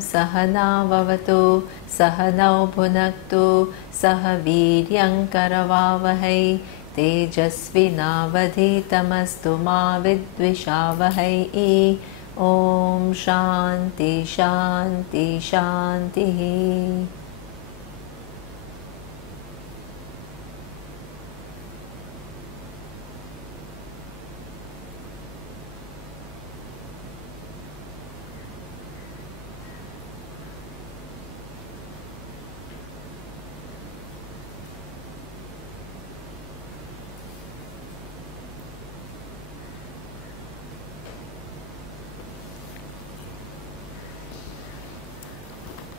Sahana Vavatu Sahanau Bhunaktu Saha Viryam Karavavahai Tejasvinavadhitamastu ma vidvishavahai. Om Shanti Shanti Shanti.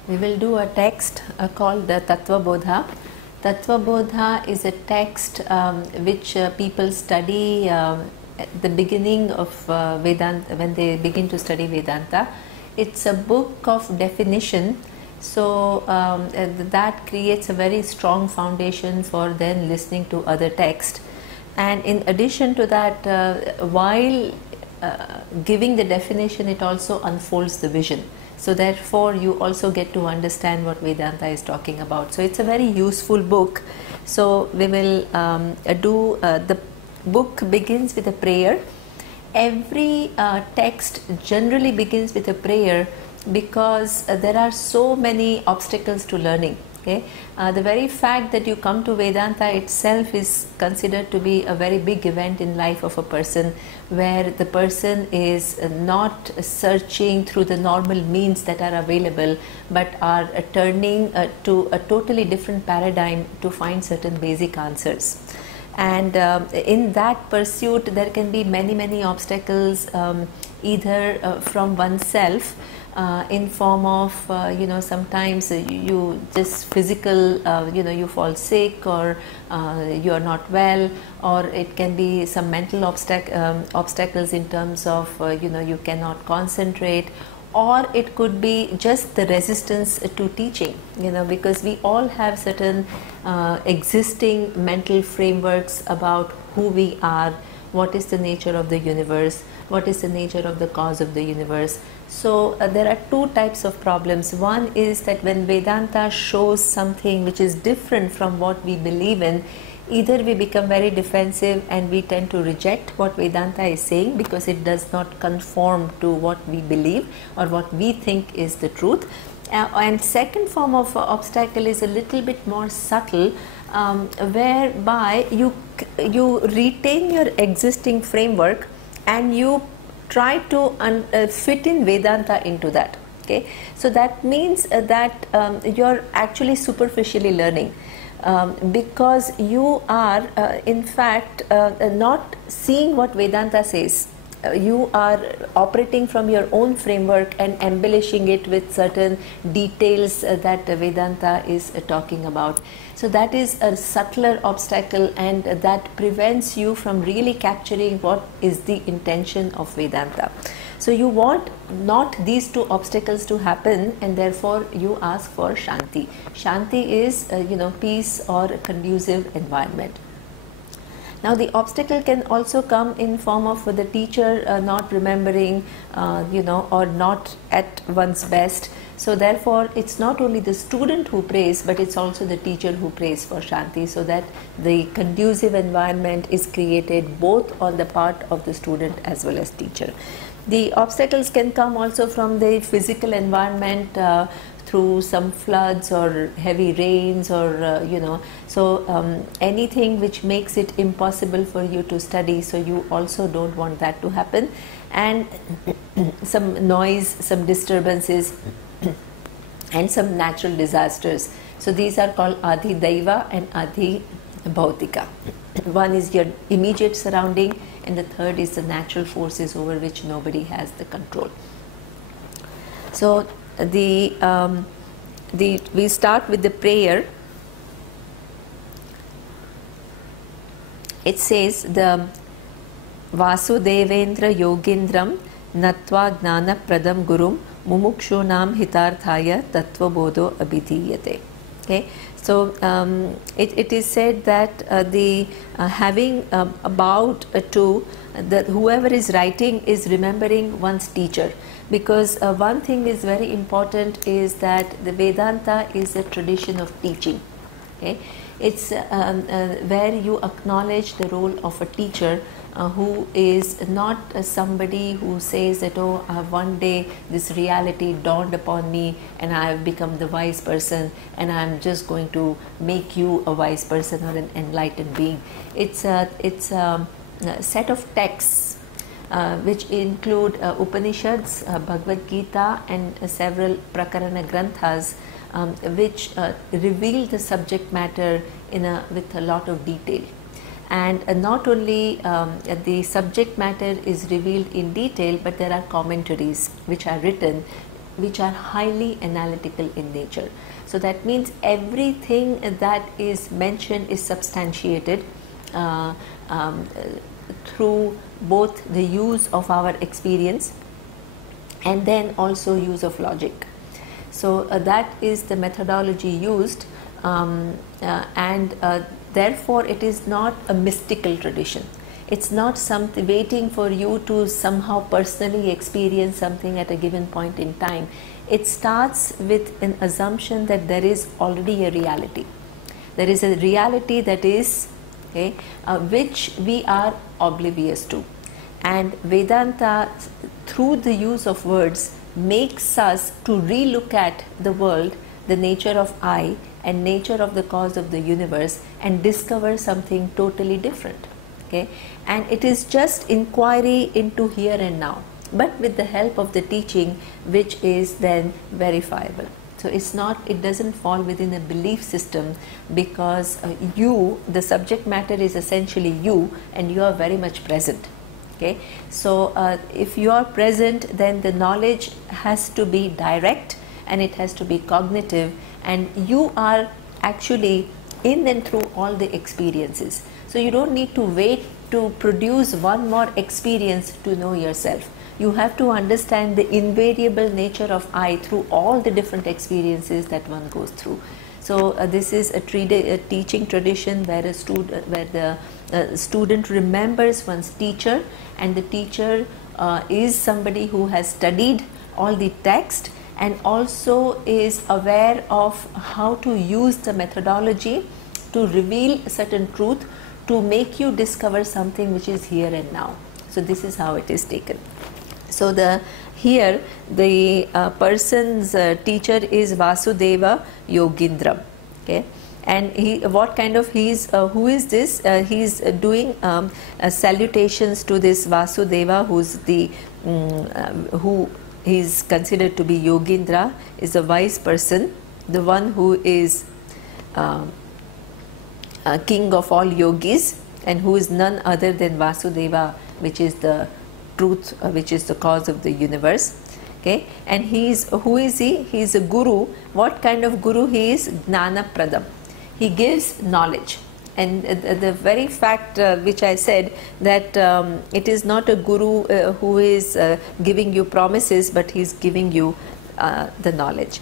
We will do a text called the Tattva Bodha. Tattva Bodha is a text which people study at the beginning of Vedanta, when they begin to study Vedanta. It's a book of definition, so that creates a very strong foundation for then listening to other texts. And in addition to that, while giving the definition, it also unfolds the vision. So therefore you also get to understand what Vedanta is talking about. So it's a very useful book. So we will the book begins with a prayer. Every text generally begins with a prayer because there are so many obstacles to learning. Okay? The very fact that you come to Vedanta itself is considered to be a very big event in life of a person, where the person is not searching through the normal means that are available, but are turning to a totally different paradigm to find certain basic answers. And in that pursuit there can be many obstacles, either from oneself, in form of sometimes you just physical, you fall sick, or you are not well, or it can be some mental obstacles in terms of you cannot concentrate, or it could be just the resistance to teaching, because we all have certain existing mental frameworks about who we are, what is the nature of the universe, what is the nature of the cause of the universe. So there are two types of problems. One is that when Vedanta shows something which is different from what we believe in, either we become very defensive and we tend to reject what Vedanta is saying because it does not conform to what we believe or what we think is the truth. And second form of obstacle is a little bit more subtle, whereby you retain your existing framework and you try to fit in Vedanta into that. Okay, so that means that you're actually superficially learning, because you are in fact not seeing what Vedanta says. You are operating from your own framework and embellishing it with certain details that Vedanta is talking about. So that is a subtler obstacle, and that prevents you from really capturing what is the intention of Vedanta. So you want not these two obstacles to happen, and therefore you ask for Shanti. Shanti is peace or a conducive environment. Now the obstacle can also come in form of the teacher not remembering, or not at one's best. So therefore it's not only the student who prays, but it's also the teacher who prays for Shanti, so that the conducive environment is created both on the part of the student as well as teacher. The obstacles can come also from the physical environment, through some floods or heavy rains, or anything which makes it impossible for you to study, so you also don't want that to happen. And some noise, some disturbances and some natural disasters. So these are called Adi Daiva and Adi Bhautika. One is your immediate surrounding, and the third is the natural forces over which nobody has the control. So we start with the prayer. It says, the Vasudevendra Yogindram Natva Gnana Pradam Gurum Mumukshunam Hitarthaya Tattvabodha Abhidhiyate. Okay, so it is said that having about to whoever is writing is remembering one's teacher. Because one thing is very important is that the Vedanta is a tradition of teaching. Okay? It's where you acknowledge the role of a teacher who is not somebody who says that, oh, one day this reality dawned upon me and I have become the wise person and I'm just going to make you a wise person or an enlightened being. It's a set of texts which include Upanishads, Bhagavad Gita and several Prakarana Granthas which reveal the subject matter with a lot of detail. And not only the subject matter is revealed in detail, but there are commentaries which are written, which are highly analytical in nature. So that means everything that is mentioned is substantiated through both the use of our experience and then also use of logic. So that is the methodology used, and therefore it is not a mystical tradition. It's not something waiting for you to somehow personally experience something at a given point in time. It starts with an assumption that there is already a reality. There is a reality that is, okay, which we are oblivious to. And Vedanta, through the use of words, makes us to relook at the world, the nature of I and nature of the cause of the universe, and discover something totally different. Okay? And it is just inquiry into here and now, but with the help of the teaching which is then verifiable. So it's not, it doesn't fall within a belief system, because you, the subject matter is essentially you, and you are very much present. Okay, so if you are present, then the knowledge has to be direct and it has to be cognitive, and you are actually in and through all the experiences. So you don't need to wait to produce one more experience to know yourself. You have to understand the invariable nature of I through all the different experiences that one goes through. So this is a teaching tradition where the student remembers one's teacher, and the teacher is somebody who has studied all the text and also is aware of how to use the methodology to reveal certain truth, to make you discover something which is here and now. So this is how it is taken. So here the person's teacher is Vasudeva Yogindram. Okay, and who is this? He's doing salutations to this Vasudeva, who's the who is considered to be Yogindra, is a wise person, the one who is king of all yogis, and who is none other than Vasudeva, which is the truth, which is the cause of the universe. Okay, and who is he? He is a guru. What kind of guru he is? Gnana Pradam. He gives knowledge. And the very fact which I said, that it is not a guru who is giving you promises, but he is giving you the knowledge.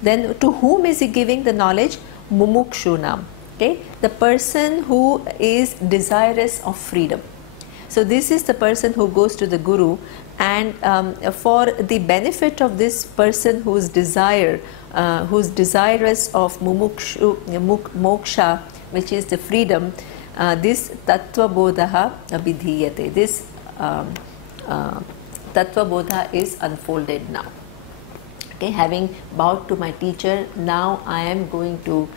Then to whom is he giving the knowledge? Mumukshunam. Okay, the person who is desirous of freedom. So this is the person who goes to the guru, and for the benefit of this person who's desirous of moksha, which is the freedom, this Tattva Bodha abhidhiyate. This Tattva Bodha is unfolded now. Okay, having bowed to my teacher, now I am going to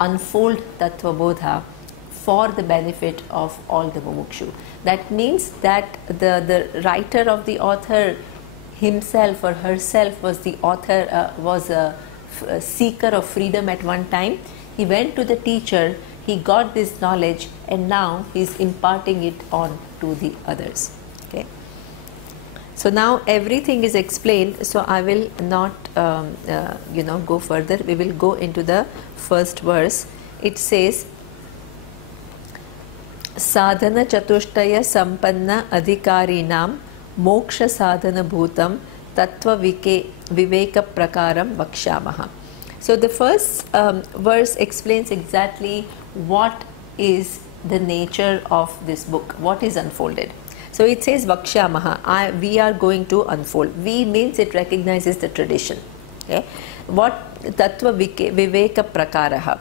unfold Tattva Bodha for the benefit of all the mumukshu. That means that the writer of the author himself or herself was the author, was a seeker of freedom at one time. He went to the teacher, he got this knowledge, and now he is imparting it on to the others. Okay. So now everything is explained, so I will not go further. We will go into the first verse. It says, Sadhana chatushtaya sampanna adhikarinam moksha sadhana bhutam tattva viveka prakaram vakshamaha. So the first verse explains exactly what is the nature of this book, what is unfolded. So it says Vakshyamaha, we are going to unfold. We means it recognizes the tradition. Okay? What Tattva Viveka Prakaraha,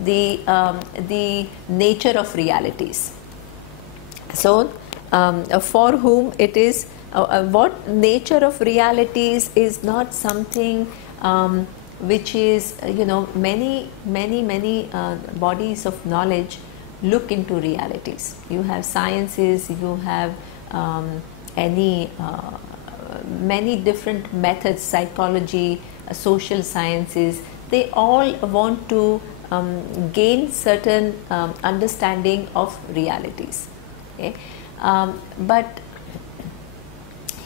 the nature of realities. So for whom it is, what nature of realities is not something which is, many bodies of knowledge look into realities. You have sciences, you have many different methods, psychology, social sciences, they all want to gain certain understanding of realities. Okay? But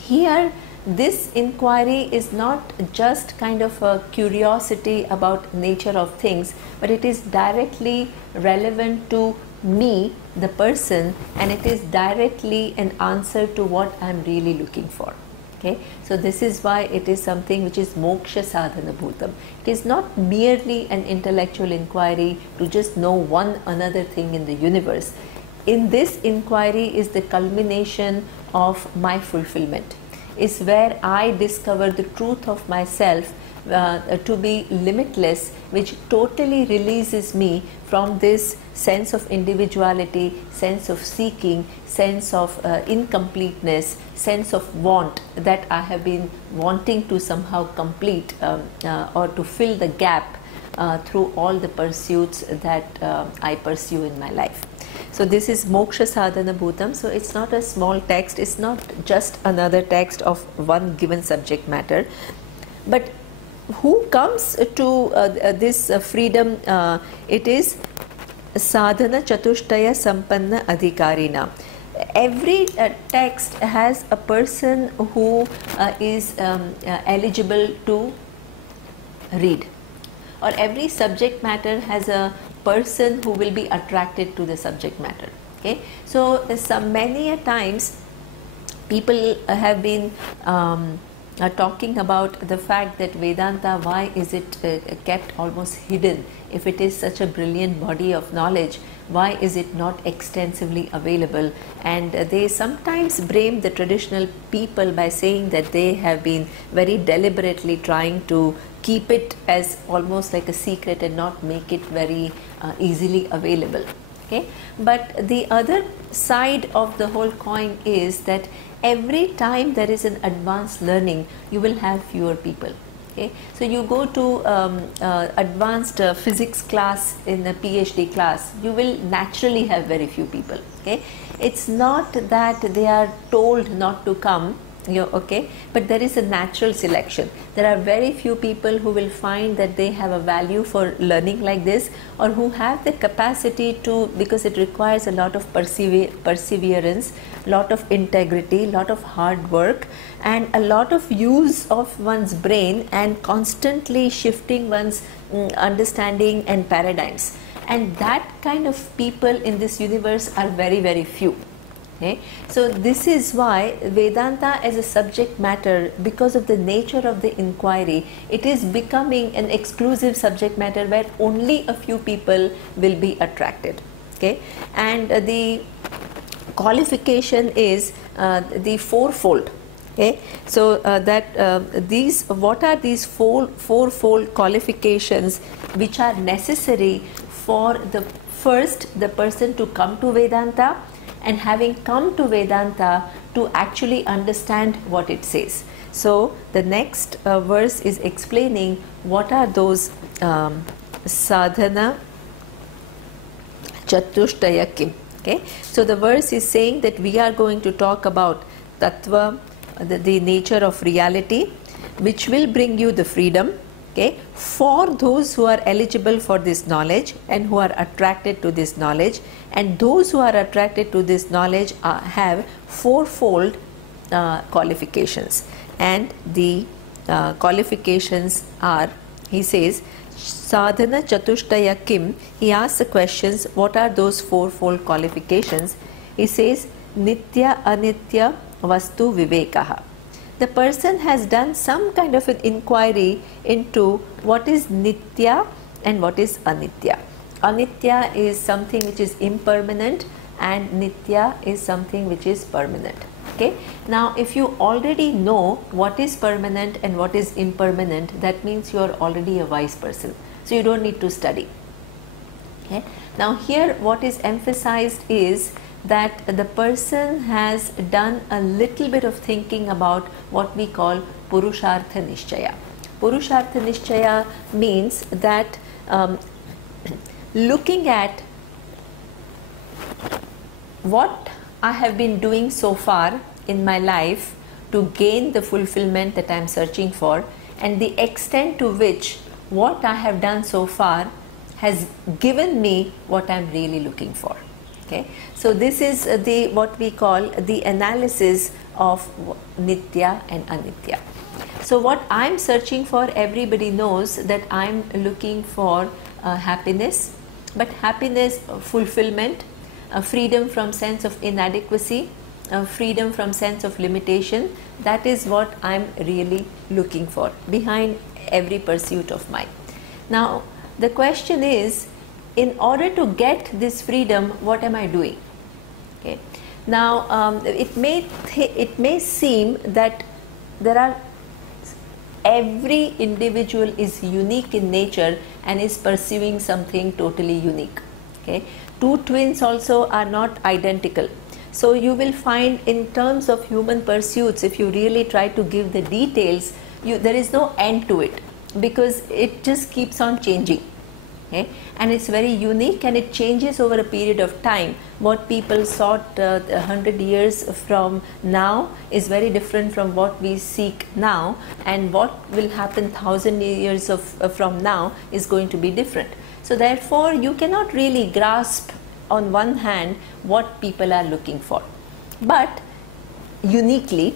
here this inquiry is not just kind of a curiosity about nature of things, but it is directly relevant to me, the person, and it is directly an answer to what I am really looking for. Okay? So this is why it is something which is moksha sadhana bhutam. It is not merely an intellectual inquiry to just know one another thing in the universe. In this inquiry is the culmination of my fulfillment, is where I discover the truth of myself to be limitless, which totally releases me from this sense of individuality, sense of seeking, sense of incompleteness, sense of want that I have been wanting to somehow complete or to fill the gap through all the pursuits that I pursue in my life. So this is moksha sadhana bhutam. So it's not a small text, it's not just another text of one given subject matter, but who comes to this freedom? It is sadhana chatushtaya sampanna adhikarina. Every text has a person who is eligible to read, or every subject matter has a person who will be attracted to the subject matter. Okay, so many a times people have been talking about the fact that Vedanta, why is it kept almost hidden? If it is such a brilliant body of knowledge, why is it not extensively available? And they sometimes blame the traditional people by saying that they have been very deliberately trying to keep it as almost like a secret and not make it very easily available. Okay? But the other side of the whole coin is that every time there is an advanced learning, you will have fewer people. Okay? So you go to advanced physics class in a PhD class, you will naturally have very few people. Okay? It's not that they are told not to come, okay, but there is a natural selection. There are very few people who will find that they have a value for learning like this, or who have the capacity to, because it requires a lot of perseverance, lot of integrity, lot of hard work, and a lot of use of one's brain and constantly shifting one's understanding and paradigms. And that kind of people in this universe are very, very few. Okay? So this is why Vedanta as a subject matter, because of the nature of the inquiry, it is becoming an exclusive subject matter where only a few people will be attracted. Okay? And the qualification is the fourfold. Okay? So what are these fourfold qualifications which are necessary for the person to come to Vedanta, and having come to Vedanta to actually understand what it says. So the next verse is explaining what are those sadhana chatushtaya kim. Okay? So the verse is saying that we are going to talk about tattva, the nature of reality, which will bring you the freedom. Okay, for those who are eligible for this knowledge and who are attracted to this knowledge, and those who are attracted to this knowledge have fourfold qualifications, and the qualifications are, he says, sadhana chatushtaya kim. He asks the questions, what are those fourfold qualifications? He says, nitya anitya vastu vivekaha. The person has done some kind of an inquiry into what is nitya and what is anitya. Anitya is something which is impermanent, and Nitya is something which is permanent. Okay, now if you already know what is permanent and what is impermanent, that means you are already a wise person, so you don't need to study. Okay, now here what is emphasized is that the person has done a little bit of thinking about what we call Purushartha Nishchaya. Purushartha Nishchaya means that looking at what I have been doing so far in my life to gain the fulfillment that I am searching for, and the extent to which what I have done so far has given me what I am really looking for. Okay, so this is the what we call the analysis of Nitya and Anitya. So what I am searching for, everybody knows that I am looking for happiness, but happiness, fulfillment, freedom from sense of inadequacy, freedom from sense of limitation. That is what I am really looking for behind every pursuit of mine. Now the question is, in order to get this freedom, what am I doing? Okay. Now it may seem that there are every individual is unique in nature and is pursuing something totally unique. Okay, two twins also are not identical. So you will find in terms of human pursuits, if you really try to give the details, there is no end to it, because it just keeps on changing. Okay? And it's very unique and it changes over a period of time. What people sought 100 years from now is very different from what we seek now, and what will happen 1000 years from now is going to be different. So therefore you cannot really grasp on one hand what people are looking for, but uniquely,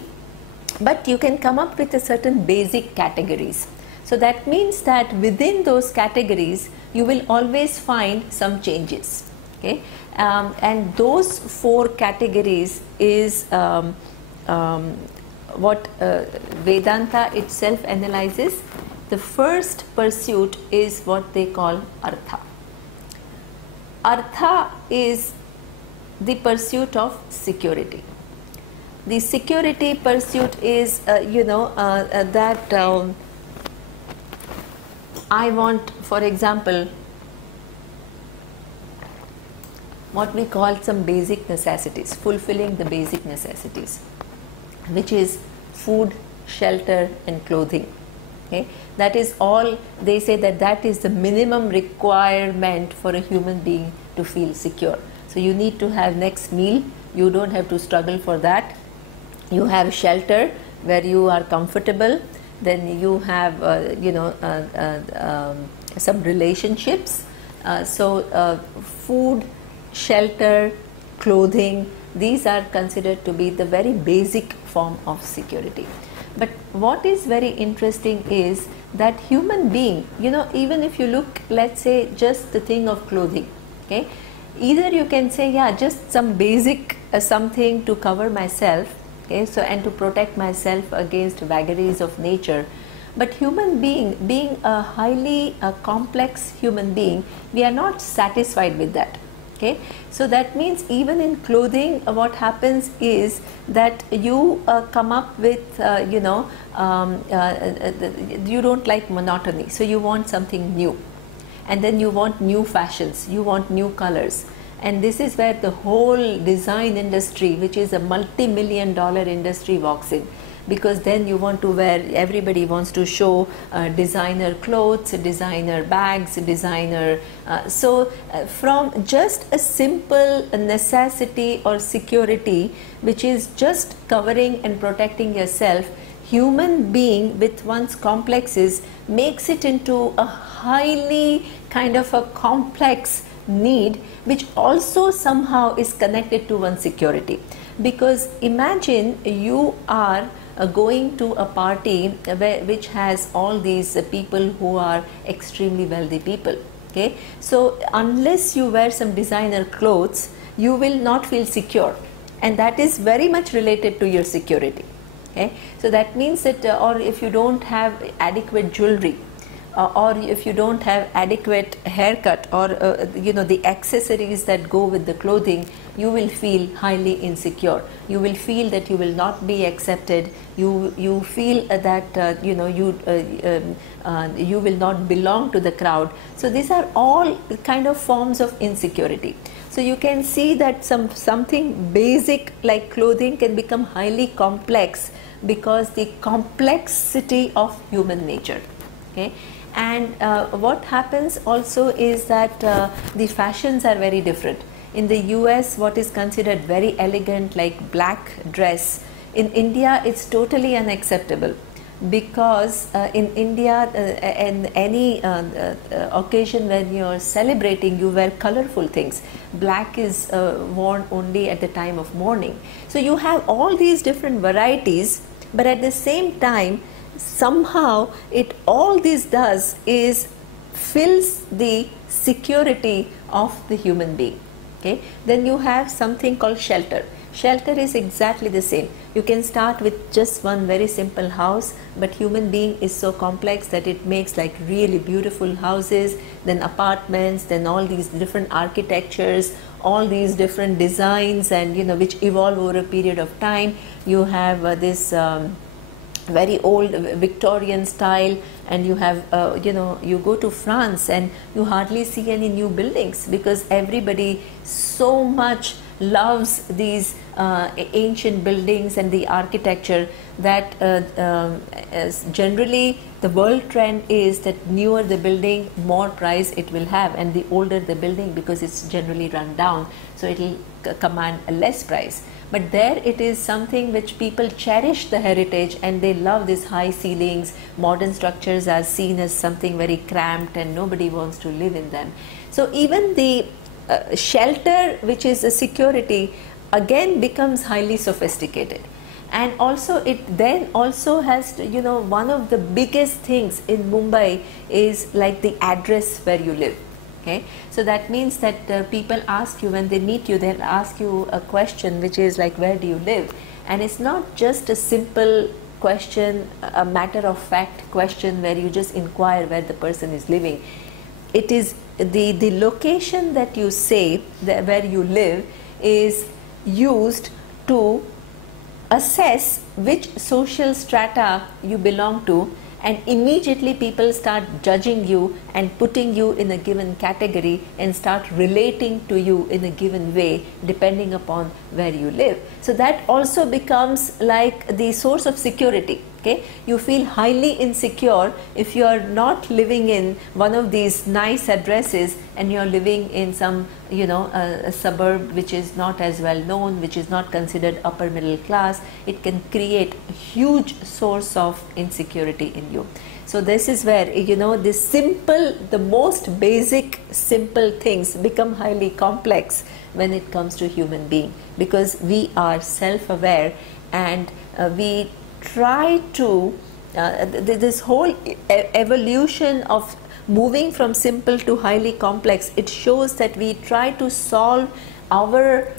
but you can come up with a certain basic categories. So that means that within those categories you will always find some changes. Okay, and those 4 categories is what Vedanta itself analyzes. The first pursuit is what they call Artha. Artha is the pursuit of security. The security pursuit is that I want, for example, what we call some basic necessities, fulfilling the basic necessities, which is food, shelter and clothing. Okay, that is all. They say that that is the minimum requirement for a human being to feel secure. So you need to have next meal, you don't have to struggle for that. You have shelter where you are comfortable, then you have some relationships. So food, shelter, clothing, these are considered to be the very basic form of security. But what is very interesting is that human being, even if you look, let's say just the thing of clothing, okay, either you can say, yeah, just some basic something to cover myself, okay, so and to protect myself against vagaries of nature. But human being a highly complex human being, we are not satisfied with that. Okay, so that means even in clothing, what happens is that you come up with you don't like monotony, so you want something new, and then you want new fashions, you want new colors. And this is where the whole design industry, which is a multi-million-dollar industry, walks in, because then you want to wear, everybody wants to show designer clothes, designer bags, designer. From just a simple necessity or security, which is just covering and protecting yourself, human being with one's complexes makes it into a highly kind of a complex need, which also somehow is connected to one's security. Because imagine you are going to a party which has all these people who are extremely wealthy people. Okay, so unless you wear some designer clothes, you will not feel secure, and that is very much related to your security. Okay, so that means that or if you don't have adequate jewelry, or if you don't have adequate haircut, or the accessories that go with the clothing, you will feel highly insecure. You will feel that you will not be accepted. You feel that you will not belong to the crowd. So these are all kind of forms of insecurity. So you can see that something basic like clothing can become highly complex because the complexity of human nature. Okay. And what happens also is that the fashions are very different. In the US, what is considered very elegant, like black dress, in India it's totally unacceptable, because in India, in any occasion when you are celebrating, you wear colorful things. Black is worn only at the time of mourning. So you have all these different varieties, but at the same time, somehow all this does is fills the security of the human being. Okay. Then you have something called shelter. Shelter is exactly the same. You can start with just one very simple house, but human being is so complex that it makes like really beautiful houses, then apartments, then all these different architectures, all these different designs, and which evolve over a period of time. You have this very old Victorian style, and you have you go to France and you hardly see any new buildings, because everybody so much loves these ancient buildings and the architecture, that generally the world trend is that newer the building, more price it will have, and the older the building, because it's generally run down, so it will command a less price. But there it is something which people cherish the heritage, and they love these high ceilings. Modern structures are seen as something very cramped and nobody wants to live in them. So even the shelter, which is a security, again becomes highly sophisticated. And also it then also has to, one of the biggest things in Mumbai is like the address where you live. Okay. So that means that people ask you, when they meet you, they'll ask you a question which is like, where do you live? And it's not just a simple question, a matter of fact question where you just inquire where the person is living. It is the location that you say that where you live is used to assess which social strata you belong to, and immediately people start judging you and putting you in a given category and start relating to you in a given way depending upon where you live. So that also becomes like the source of security. Okay, you feel highly insecure if you are not living in one of these nice addresses and you are living in some a suburb which is not as well known, which is not considered upper middle class. It can create a huge source of insecurity in you. So this is where the most basic simple things become highly complex when it comes to human being, because we are self-aware, and we try to this whole evolution of moving from simple to highly complex, it shows that we try to solve our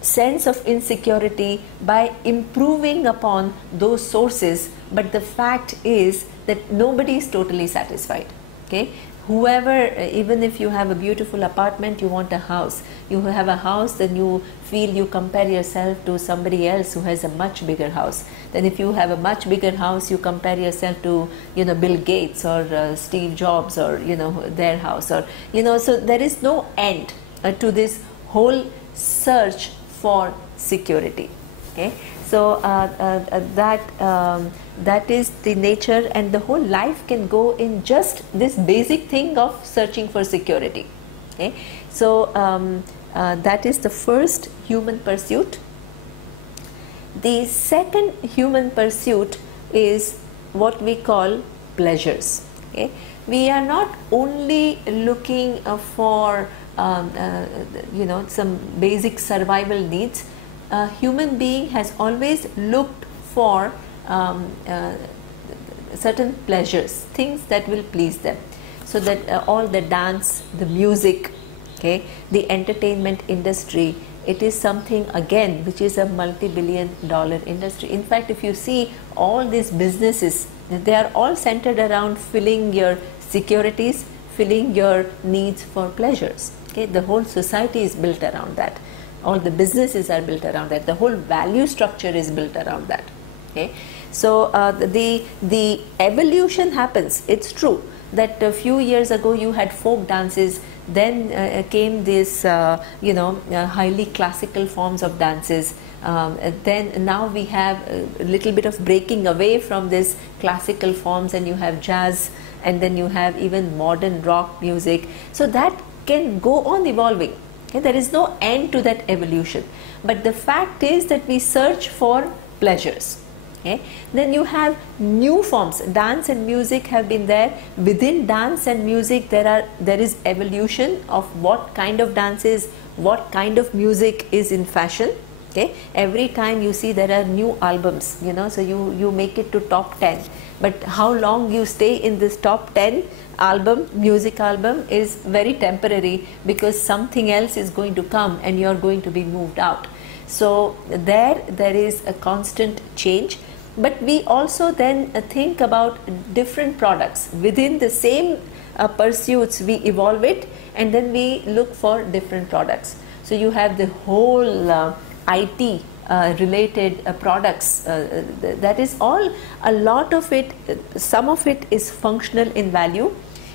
sense of insecurity by improving upon those sources, but the fact is that nobody is totally satisfied. Okay, whoever, even if you have a beautiful apartment, you want a house. You have a house, then you feel, you compare yourself to somebody else who has a much bigger house. Then if you have a much bigger house, you compare yourself to Bill Gates or Steve Jobs, or their house, or so there is no end to this whole search for security. Okay, so that is the nature, and the whole life can go in just this basic thing of searching for security. Okay, so that is the first human pursuit. The second human pursuit is what we call pleasures. Okay, we are not only looking for some basic survival needs. A human being has always looked for certain pleasures, things that will please them. So that all the dance, the music, okay, the entertainment industry, it is something again which is a multi-billion-dollar industry. In fact, if you see all these businesses They are all centered around filling your securities, filling your needs for pleasures. Okay, the whole society is built around that. All the businesses are built around that. The whole value structure is built around that. Okay, so the evolution happens. It's true that a few years ago you had folk dances, then came this highly classical forms of dances. Then now we have a little bit of breaking away from this classical forms, and you have jazz, and then you have even modern rock music. So that can go on evolving. Okay? There is no end to that evolution. But the fact is that we search for pleasures. Okay? Then you have new forms. Dance and music have been there. Within dance and music there is evolution of what kind of dance is, what kind of music is in fashion. Okay? Every time you see there are new albums, so you make it to top 10. But how long you stay in this top 10 music album is very temporary, because something else is going to come and you are going to be moved out. So there is a constant change. But we also then think about different products. Within the same pursuits we evolve it, and then we look for different products. So you have the whole IT related products. That is all, a lot of it, some of it is functional in value.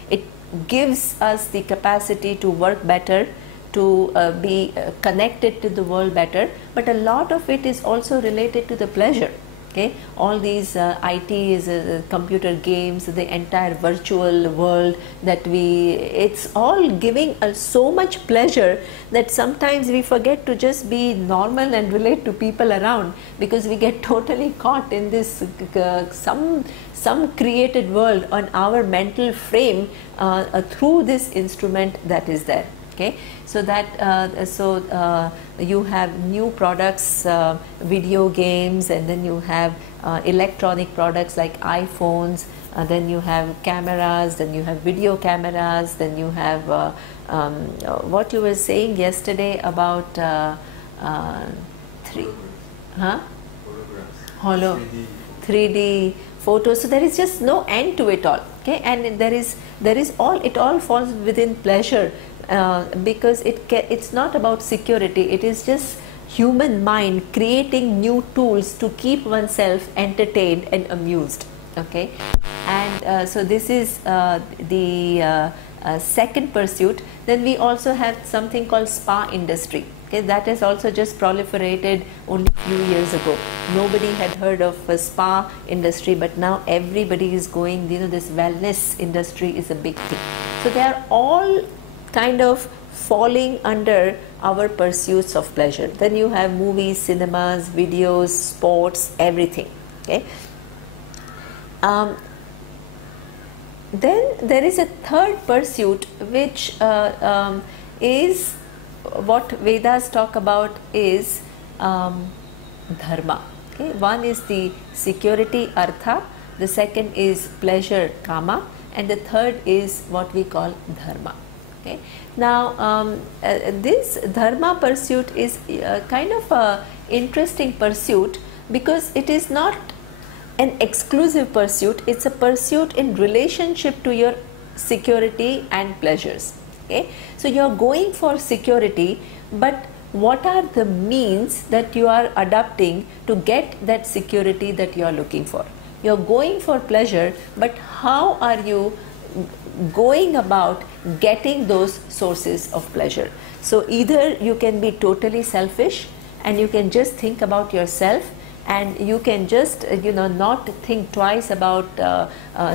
It gives us the capacity to work better, to be connected to the world better, but a lot of it is also related to the pleasure. Okay, all these ITs, computer games, the entire virtual world that it's all giving us so much pleasure that sometimes we forget to just be normal and relate to people around, because we get totally caught in this some created world on our mental frame through this instrument that is there. Okay, so that you have new products, video games, and then you have electronic products like iPhones, then you have cameras, then you have video cameras, then you have what you were saying yesterday about Holo 3D photos. So there is just no end to it all. Okay, and there is it all falls within pleasure. Because it's not about security, it is just human mind creating new tools to keep oneself entertained and amused. Okay, and so this is the second pursuit. Then we also have something called spa industry. Okay, that has also just proliferated only a few years ago. Nobody had heard of a spa industry, but now everybody is going, this wellness industry is a big thing. So they are all kind of falling under our pursuits of pleasure. Then you have movies, cinemas, videos, sports, everything. Okay. Then there is a third pursuit, which is what Vedas talk about is dharma. Okay. One is the security, artha, the second is pleasure, kama, and the third is what we call dharma. Okay. Now this dharma pursuit is kind of a interesting pursuit, because it is not an exclusive pursuit, it's a pursuit in relationship to your security and pleasures. Okay. So you are going for security, but what are the means that you are adopting to get that security that you are looking for? You are going for pleasure, but how are you going about getting those sources of pleasure? So either you can be totally selfish and you can just think about yourself, and you can just not think twice about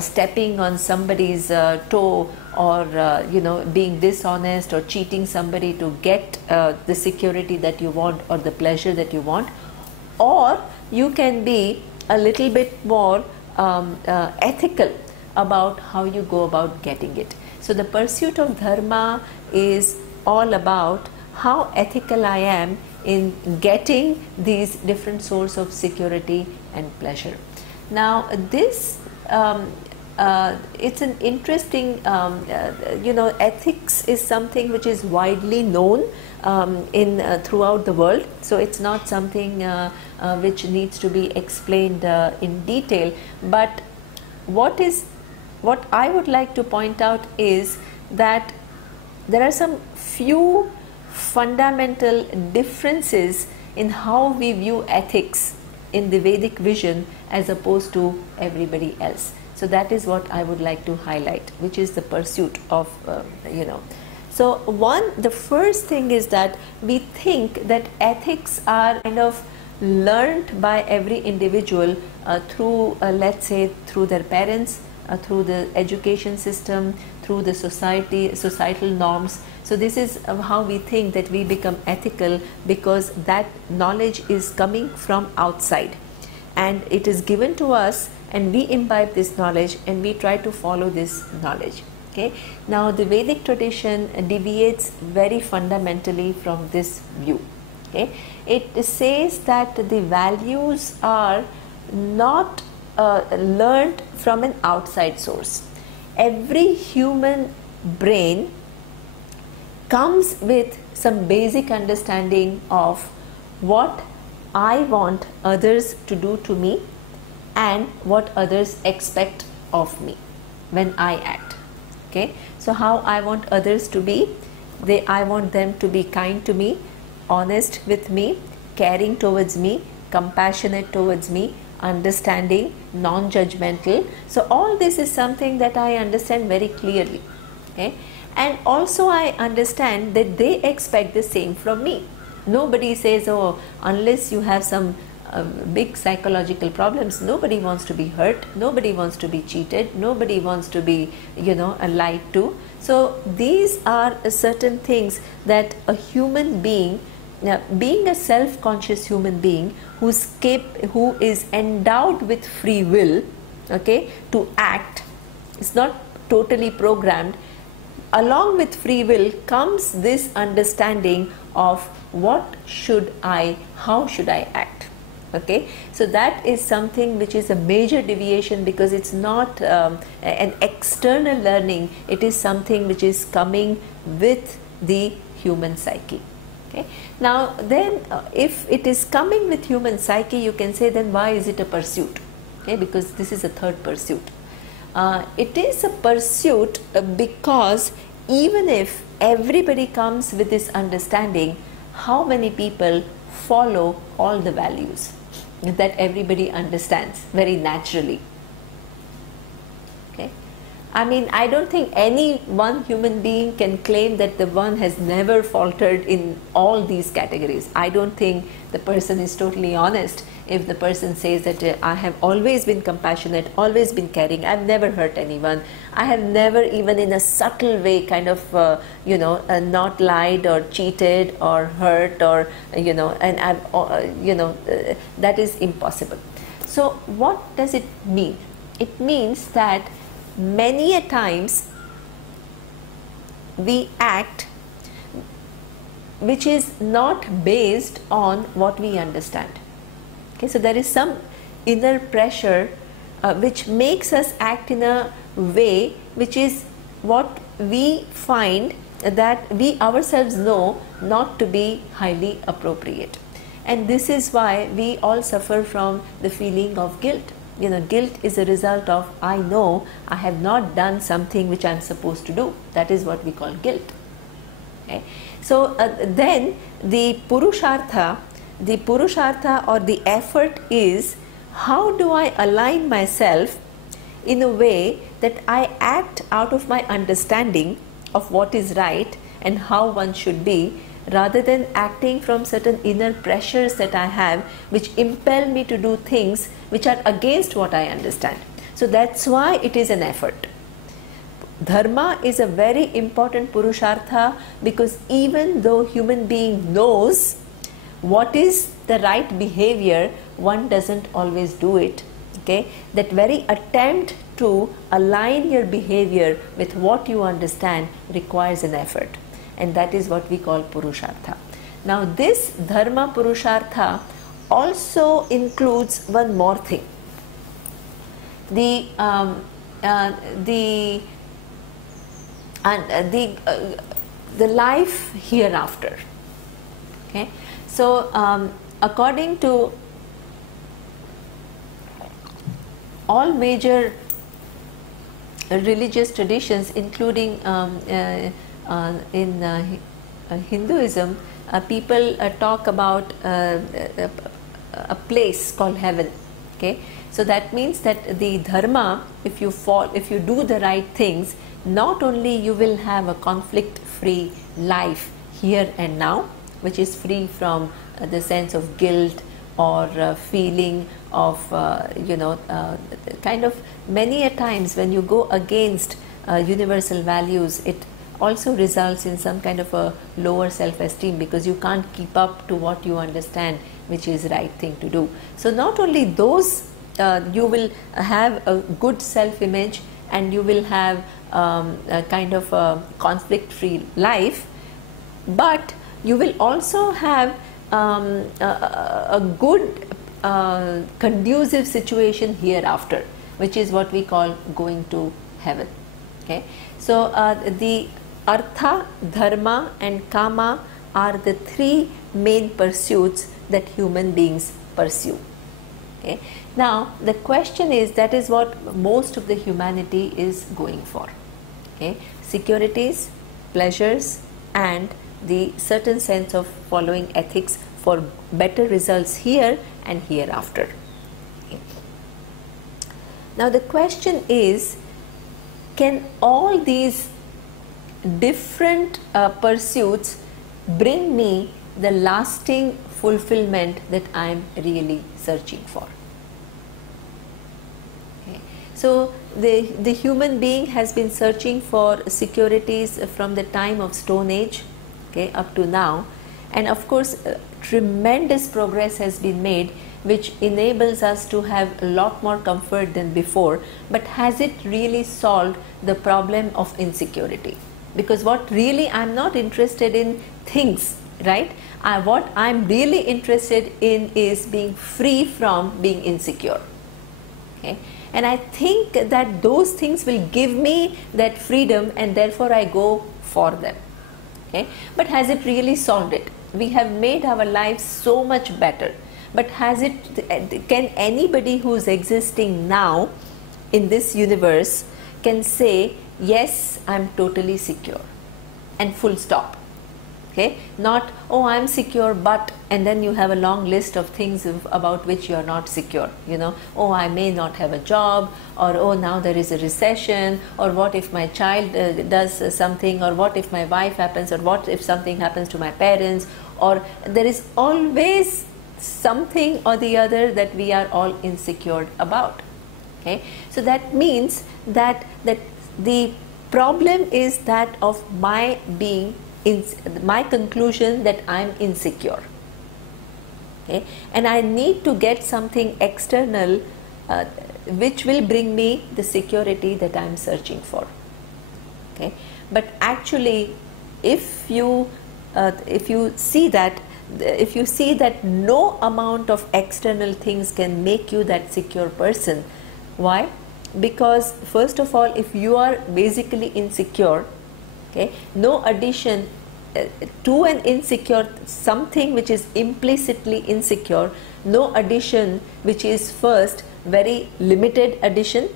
stepping on somebody's toe, or being dishonest or cheating somebody to get the security that you want or the pleasure that you want. Or you can be a little bit more ethical about how you go about getting it. So the pursuit of dharma is all about how ethical I am in getting these different sources of security and pleasure. Now this it's an interesting ethics is something which is widely known in throughout the world. So it's not something which needs to be explained in detail, but what I would like to point out is that there are some few fundamental differences in how we view ethics in the Vedic vision as opposed to everybody else. So that is what I would like to highlight, which is the pursuit of, So the first thing is that we think that ethics are kind of learned by every individual through, let's say, through their parents, through the education system, through the societal norms. So this is how we think that we become ethical, because that knowledge is coming from outside and it is given to us, and we imbibe this knowledge and we try to follow this knowledge. Okay. Now the Vedic tradition deviates very fundamentally from this view. Okay. It says that the values are not learned from an outside source. Every human brain comes with some basic understanding of what I want others to do to me and what others expect of me when I act. Okay, so how I want others to be, I want them to be kind to me, honest with me, caring towards me, compassionate towards me, understanding, non-judgmental. So all this is something that I understand very clearly. Okay, and also I understand that they expect the same from me. Nobody says, oh, unless you have some big psychological problems, nobody wants to be hurt, nobody wants to be cheated, nobody wants to be, lied to. So these are certain things that a human being, being a self-conscious human being who is endowed with free will, okay, to act, it's not totally programmed. Along with free will comes this understanding of how should I act. Okay, so that is something which is a major deviation, because it's not an external learning, it is something which is coming with the human psyche. Okay, now then if it is coming with human psyche, you can say, then why is it a pursuit? Okay, because this is a third pursuit. It is a pursuit because even if everybody comes with this understanding, how many people follow all the values that everybody understands very naturally? Okay, I mean, I don't think any one human being can claim that the one has never faltered in all these categories. I don't think the person is totally honest if the person says that I have always been compassionate, always been caring, I've never hurt anyone, I have never even in a subtle way kind of not lied or cheated or hurt, or and I've that is impossible. So what does it mean? It means that many a times we act which is not based on what we understand. Okay, so there is some inner pressure which makes us act in a way which is what we find that we ourselves know not to be highly appropriate. And this is why we all suffer from the feeling of guilt. Guilt is a result of, I know I have not done something which I am supposed to do. That is what we call guilt. Okay. So then the Purushartha or the effort is, how do I align myself in a way that I act out of my understanding of what is right and how one should be, rather than acting from certain inner pressures that I have which impel me to do things which are against what I understand. So that's why it is an effort. Dharma is a very important Purushartha, because even though human being knows what is the right behavior, one doesn't always do it. Okay, that very attempt to align your behavior with what you understand requires an effort, and that is what we call Purushartha. Now this Dharma Purushartha also includes one more thing, the life hereafter. Okay, so according to all major religious traditions, including in Hinduism, people talk about a place called heaven. Okay, so that means that the dharma, if you do the right things, not only you will have a conflict-free life here and now, which is free from the sense of guilt or feeling of kind of many a times when you go against universal values, it also results in some kind of a lower self-esteem, because you can't keep up to what you understand which is right thing to do. So not only those, you will have a good self-image and you will have a kind of a conflict-free life, but you will also have a good conducive situation hereafter, which is what we call going to heaven. Okay, so the artha, dharma and kama are the three main pursuits that human beings pursue. Okay, now the question is, that is what most of the humanity is going for. Okay, securities, pleasures and the certain sense of following ethics for better results here and hereafter. Okay. Now the question is, can all these different pursuits bring me the lasting fulfillment that I am really searching for? Okay. So the human being has been searching for securities from the time of Stone Age, okay, up to now, and of course tremendous progress has been made, which enables us to have a lot more comfort than before. But has it really solved the problem of insecurity? Because what really, I'm not interested in things, right? What I'm really interested in is being free from being insecure. Okay, and I think that those things will give me that freedom, and therefore I go for them. Okay, but has it really solved it? We have made our lives so much better, but has it, can anybody who is existing now in this universe can say, yes, I'm totally secure, and full stop? Okay, not, oh, I'm secure, but, and then you have a long list of things about which you are not secure. You know, oh, I may not have a job, or oh, now there is a recession, or what if my child does something, or what if my wife happens, or what if something happens to my parents, or there is always something or the other that we are all insecure about. Okay, so that means that the problem is that of my being my conclusion that I'm insecure. Okay, and I need to get something external which will bring me the security that I'm searching for. Okay, but actually, if you see that no amount of external things can make you that secure person. Why? Because first of all, if you are basically insecure, okay, no addition to an insecure, something which is implicitly insecure, no addition which is first very limited addition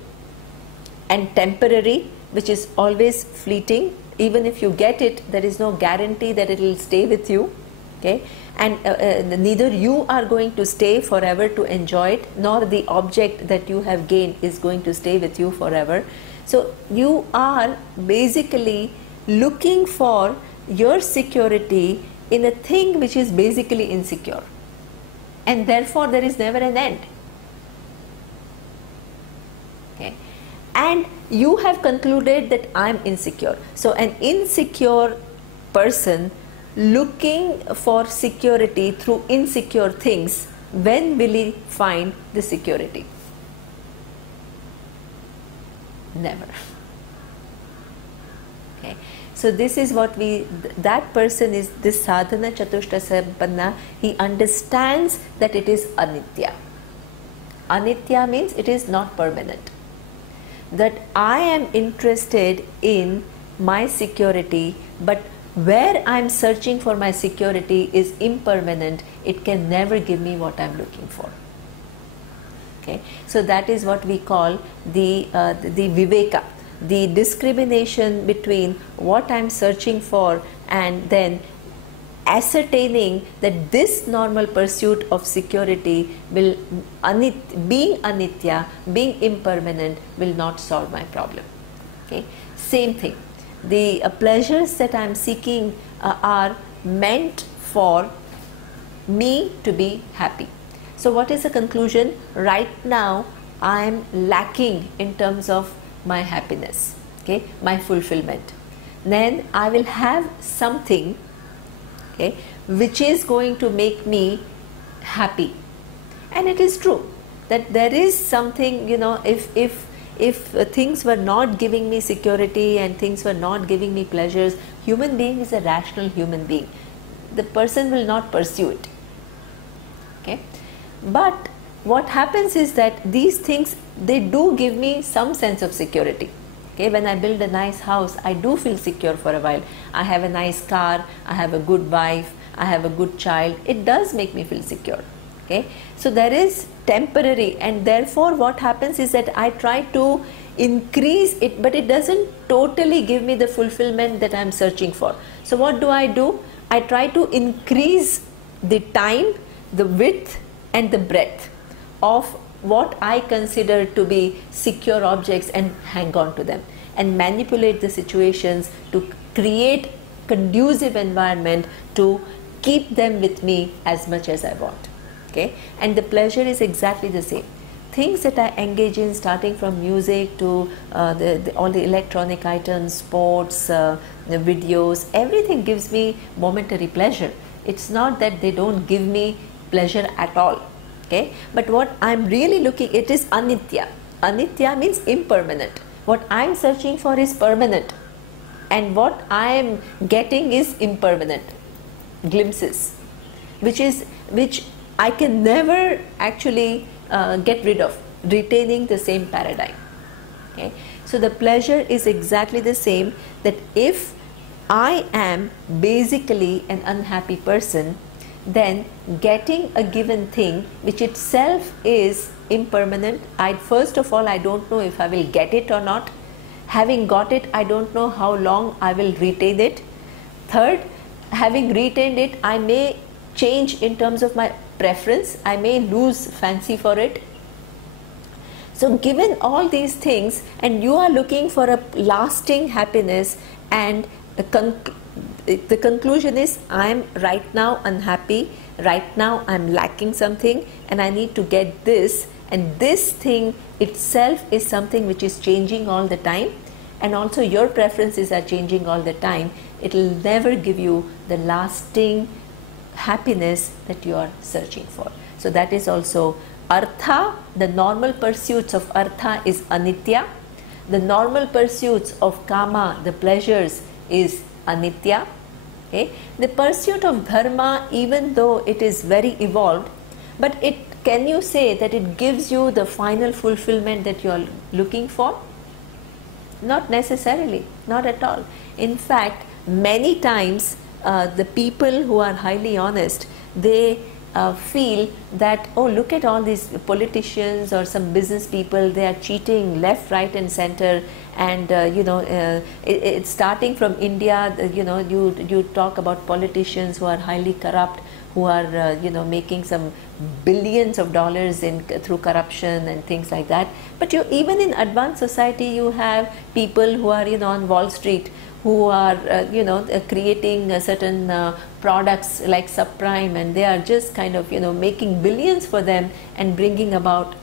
and temporary, which is always fleeting. Even if you get it, there is no guarantee that it will stay with you. Okay, and neither you are going to stay forever to enjoy it, nor the object that you have gained is going to stay with you forever. So you are basically looking for your security in a thing which is basically insecure, and therefore there is never an end. Okay, and you have concluded that I am insecure. So an insecure person looking for security through insecure things, when will he find the security? Never. Okay, so this is what that person is, this sadhana chatushta sampanna, he understands that it is anitya. Anitya means it is not permanent. That I am interested in my security, but where I am searching for my security is impermanent. It can never give me what I am looking for. Okay, so that is what we call the viveka, the discrimination between what I'm searching for and then ascertaining that this normal pursuit of security will, being anitya, being impermanent, will not solve my problem. Okay? Same thing. The pleasures that I am seeking are meant for me to be happy. So what is the conclusion? Right now I am lacking in terms of my happiness, okay, my fulfillment. Then I will have something, okay, which is going to make me happy. And it is true that there is something, you know, if things were not giving me security and things were not giving me pleasures, human being is a rational human being. The person will not pursue it. Okay? But what happens is that these things, they do give me some sense of security. Okay? When I build a nice house, I do feel secure for a while. I have a nice car, I have a good wife, I have a good child. It does make me feel secure. Okay? So there is temporary, and therefore what happens is that I try to increase it, but it doesn't totally give me the fulfillment that I am searching for. So what do? I try to increase the time, the width and the breadth of what I consider to be secure objects and hang on to them and manipulate the situations to create conducive environment to keep them with me as much as I want. Okay? And the pleasure is exactly the same. Things that I engage in, starting from music to all the electronic items, sports, the videos, everything gives me momentary pleasure. It's not that they don't give me pleasure at all. Okay? But what I'm really looking, it is anitya. Anitya means impermanent. What I'm searching for is permanent, and what I am getting is impermanent glimpses, which I can never actually get rid of, retaining the same paradigm. Okay? So the pleasure is exactly the same, that if I am basically an unhappy person, then getting a given thing which itself is impermanent, first of all, I don't know if I will get it or not. Having got it, I don't know how long I will retain it. Third, having retained it, I may change in terms of my preference. I may lose fancy for it. So given all these things, and you are looking for a lasting happiness, and the conclusion is, I am right now unhappy, right now I am lacking something and I need to get this, and this thing itself is something which is changing all the time, and also your preferences are changing all the time. It will never give you the lasting happiness that you are searching for. So that is also artha. The normal pursuits of artha is anitya. The normal pursuits of kama, the pleasures, is anitya. Okay? The pursuit of dharma, even though it is very evolved, but can you say that it gives you the final fulfillment that you are looking for? Not necessarily, not at all. In fact, many times the people who are highly honest, they feel that, oh, look at all these politicians or some business people, they are cheating left, right and center, and it's starting from India. You talk about politicians who are highly corrupt, who are making some billions of dollars through corruption and things like that. But even in advanced society, you have people who are on Wall Street, who are creating certain products like subprime, and they are just kind of making billions for them and bringing about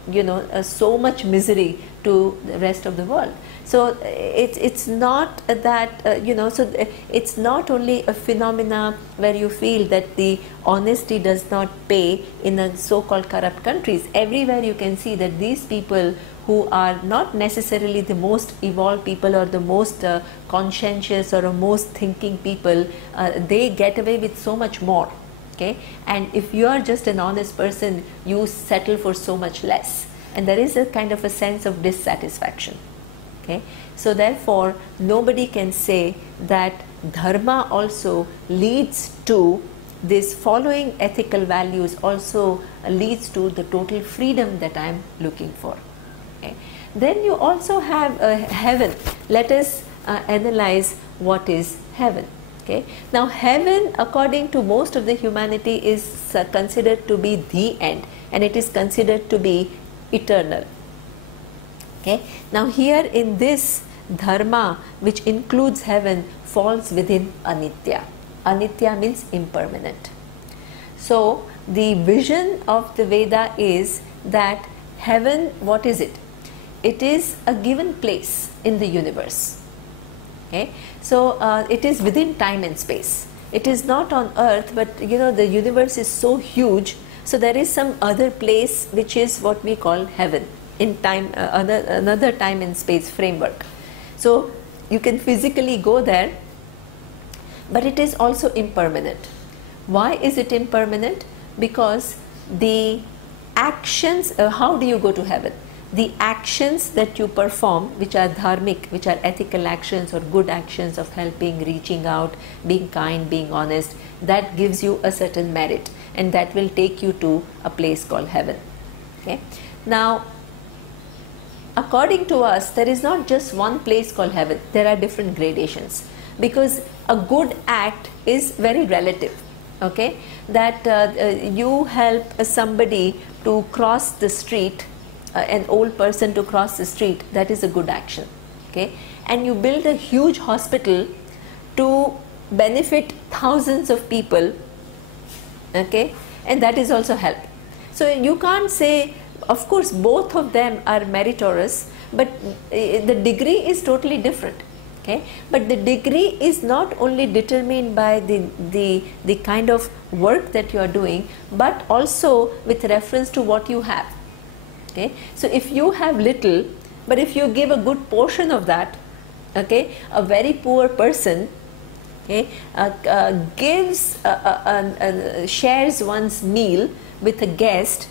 so much misery to the rest of the world. So it's not that so it's not only a phenomena where you feel that the honesty does not pay in the so-called corrupt countries. Everywhere you can see that these people who are not necessarily the most evolved people or the most conscientious or the most thinking people, they get away with so much more. Okay? And if you are just an honest person, you settle for so much less, and there is a kind of a sense of dissatisfaction. Okay? So therefore, nobody can say that dharma also leads to this, following ethical values also leads to the total freedom that I am looking for. Okay? Then you also have heaven. Let us analyze what is heaven. Okay. Now heaven, according to most of the humanity, is considered to be the end, and it is considered to be eternal. Okay. Now here in this dharma, which includes heaven, falls within anitya. Anitya means impermanent. So the vision of the Veda is that heaven, what is it? It is a given place in the universe. Okay. So it is within time and space. It is not on earth, but the universe is so huge, so there is some other place which is what we call heaven in time, another time and space framework. So you can physically go there, but it is also impermanent. Why is it impermanent? Because the actions, how do you go to heaven? The actions that you perform, which are dharmic, which are ethical actions or good actions of helping, reaching out, being kind, being honest, that gives you a certain merit, and that will take you to a place called heaven. Okay. Now, according to us, there is not just one place called heaven. There are different gradations, because a good act is very relative. Okay, that you help somebody to cross the street, an old person to cross the street, that is a good action. Okay, and you build a huge hospital to benefit thousands of people. Okay, and that is also help. So you can't say, of course both of them are meritorious, but the degree is totally different. Okay, but the degree is not only determined by the kind of work that you are doing, but also with reference to what you have. Okay, so if you have little, but if you give a good portion of that, okay, a very poor person, okay, gives shares one's meal with a guest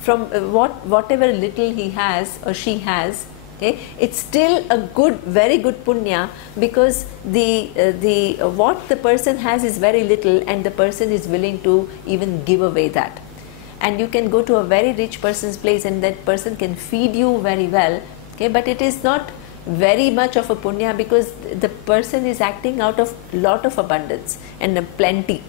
from whatever little he has or she has. Okay, it's still a good, very good punya, because the what the person has is very little, and the person is willing to even give away that. And you can go to a very rich person's place, and that person can feed you very well. Okay, but it is not very much of a punya, because the person is acting out of lot of abundance and plenty.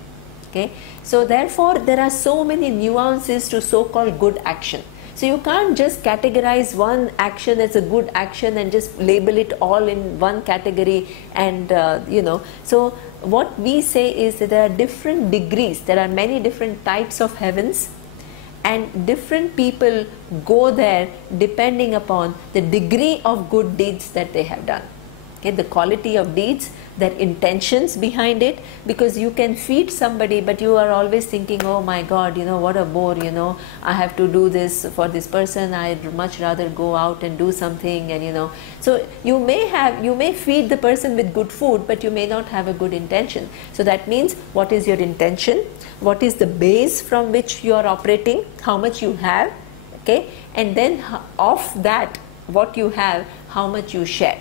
Okay, so therefore there are so many nuances to so-called good action. So you can't just categorize one action as a good action and just label it all in one category, and so what we say is that there are different degrees, there are many different types of heavens, and different people go there depending upon the degree of good deeds that they have done. Okay, the quality of deeds, their intentions behind it, because you can feed somebody, but you are always thinking, oh my God, what a bore, I have to do this for this person, I'd much rather go out and do something, and so you may feed the person with good food, but you may not have a good intention. So that means, what is your intention, what is the base from which you are operating, how much you have, okay, and then of that what you have, how much you share.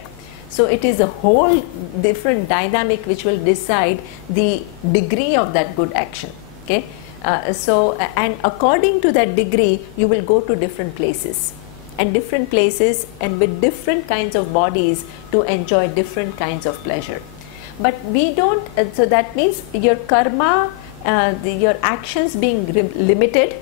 So it is a whole different dynamic which will decide the degree of that good action. Okay, and according to that degree, you will go to different places, and with different kinds of bodies to enjoy different kinds of pleasure. But we don't. So that means your karma, your actions being limited,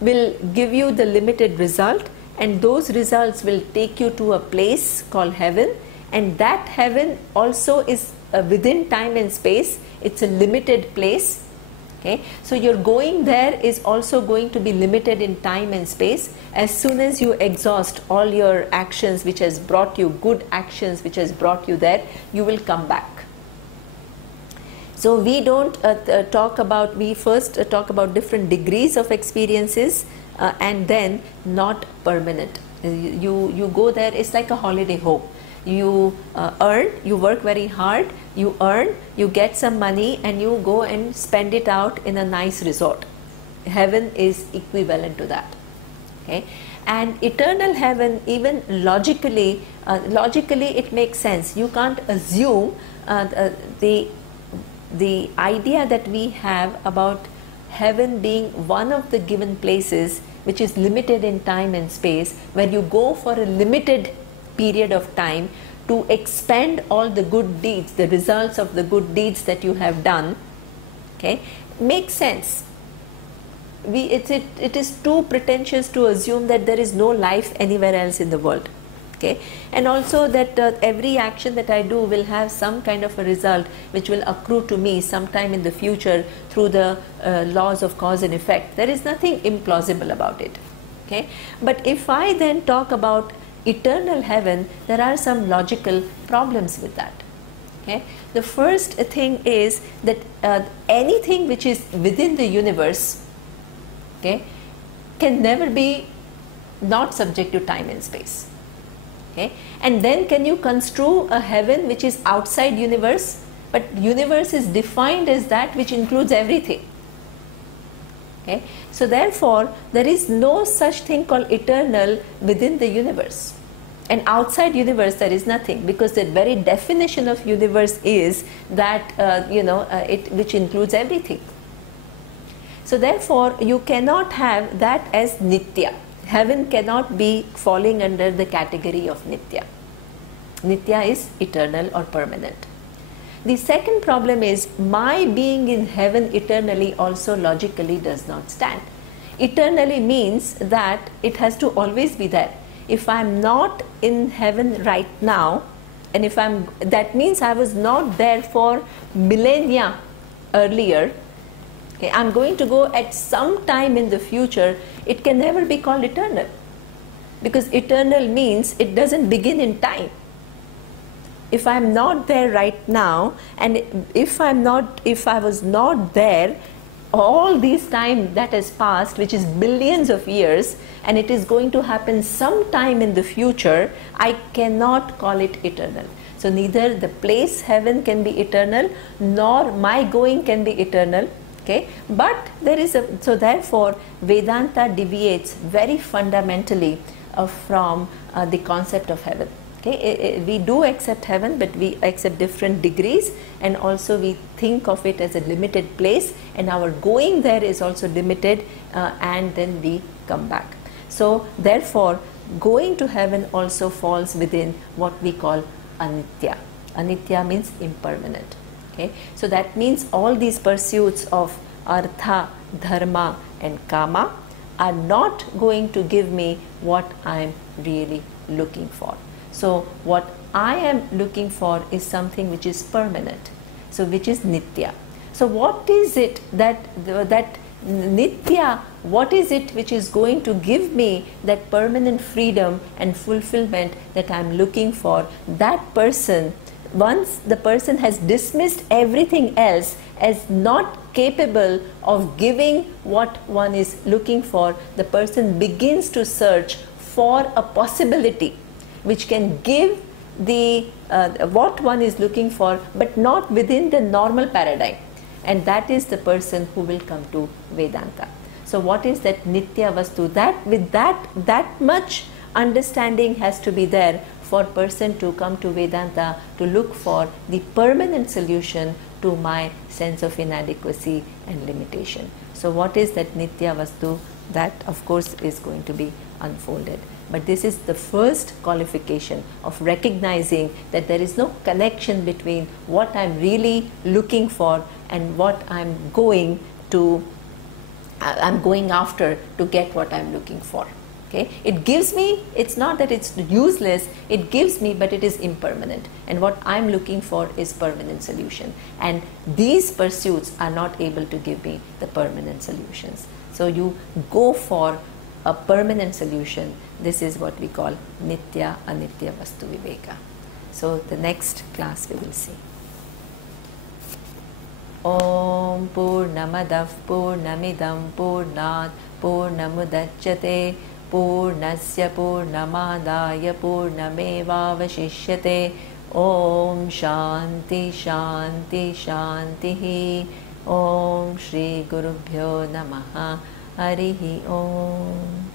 will give you the limited result, and those results will take you to a place called heaven. And that heaven also is within time and space. It's a limited place. Okay, so your going there is also going to be limited in time and space. As soon as you exhaust all your actions which has brought you, good actions which has brought you there, you will come back. So we don't we first talk about different degrees of experiences, and then not permanent. You go there, it's like a holiday home. You earn, you work very hard, you earn, you get some money, and you go and spend it out in a nice resort. Heaven is equivalent to that. Okay, and eternal heaven, even logically it makes sense. You can't assume the idea that we have about heaven being one of the given places which is limited in time and space, where you go for a limited period of time to expend all the good deeds, the results of the good deeds that you have done, okay, makes sense. It is too pretentious to assume that there is no life anywhere else in the world. Okay, and also that every action that I do will have some kind of a result which will accrue to me sometime in the future through the laws of cause and effect. There is nothing implausible about it. Okay, but if I then talk about eternal heaven, there are some logical problems with that. Okay, the first thing is that anything which is within the universe, okay, can never be not subject to time and space. Okay, and then can you construe a heaven which is outside universe, but universe is defined as that which includes everything. Okay, so therefore there is no such thing called eternal within the universe, and outside universe there is nothing, because the very definition of universe is that which includes everything. So therefore you cannot have that as nitya. Heaven cannot be falling under the category of nitya. Nitya is eternal or permanent. The second problem is my being in heaven eternally also logically does not stand. Eternally means that it has to always be there. If I am not in heaven right now, and if that means I was not there for millennia earlier, okay, I'm going to go at some time in the future, it can never be called eternal, because eternal means it doesn't begin in time. If I'm not there right now, and if I was not there all this time that has passed, which is billions of years, and it is going to happen sometime in the future, I cannot call it eternal. So neither the place heaven can be eternal, nor my going can be eternal. Okay, but there is so therefore Vedanta deviates very fundamentally from the concept of heaven. Okay, we do accept heaven, but we accept different degrees, and also we think of it as a limited place, and our going there is also limited, and then we come back. So therefore going to heaven also falls within what we call anitya. Anitya means impermanent. Okay, so that means all these pursuits of artha, dharma and kama are not going to give me what I am really looking for. So what I am looking for is something which is permanent, so which is nitya. So what is it that nitya, what is it which is going to give me that permanent freedom and fulfillment that I am looking for? That person, once the person has dismissed everything else as not capable of giving what one is looking for, the person begins to search for a possibility which can give the what one is looking for, but not within the normal paradigm, and that is the person who will come to Vedanta. So what is that nitya vastu? That with that much understanding has to be there for person to come to Vedanta, to look for the permanent solution to my sense of inadequacy and limitation. So what is that nitya vastu? That of course is going to be unfolded. But this is the first qualification of recognizing that there is no connection between what I am really looking for and what I am going after to get what I am looking for. Okay, it gives me, it's not that it's useless, it gives me, but it is impermanent, and what I'm looking for is permanent solution, and these pursuits are not able to give me the permanent solutions. So you go for a permanent solution. This is what we call nitya anitya vastu viveka. So the next class we will see. Om Purnamadav Purnamidam Purnat Purnamudachyate Purnasya Purnamadaya Purnamevavashishyate. Om Shanti Shanti Shanti. Om Shri Gurubhyo Namaha. Harihi Om.